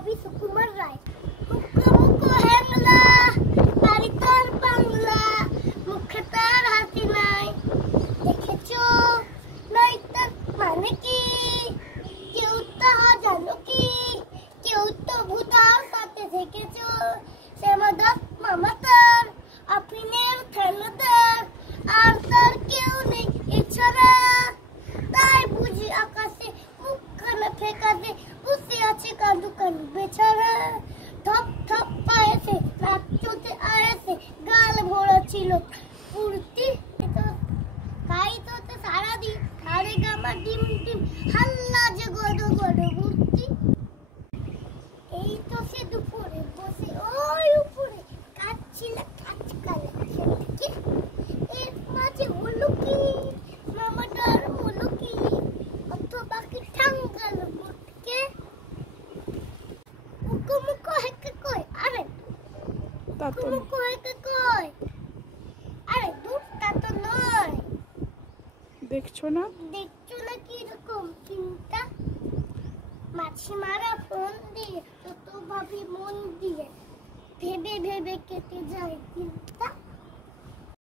কবি সুকুমার রায়। মুখো মুখো হ্যাংলা, বাড়ি তার বাংলা, মুখে তার হাসি নাই। দেখেছো নাই তার মানে কি? কেউ তাহা জানো কি? কেউ তো ভূতার সাথে দেখেছো। শ্যামাদাস মামা তার, আফিনের ঠেলাদার, আর তার কেউ নেই এছাড়া। তাই বুঝি আকাশে মুখখানা ফেকাতে বসে আছে কান্দু কান্দু বেচারা। ধপ ধপ পায়েছে, নাক চলতে আয়েছে, গাল ভরা ছিল ফুর্তি। তাই তো সারাদিন সারে গামা ডিম ডিম হাল্লা যে গদ গদ ভর্তি। এই তো সে দুপুরে বসে ওই উপরে কাচ্ছিল কাঁচকালে খেলতে। এর মাঝে হলো কি মামাটার হলো কি? অত বাকি ঠাঙ্গাল মুটকে মুখো মুখো হেকে কয় আরে মুখো মুখো হেকে কয় আরে দূর তা তো নয়। দেখছো না কি রকম চিন্তা? মাছি মারা ফোন দিয়ে তত ভাবি মন দিয়ে, ভেবে ভেবে কেটে যায় দিন।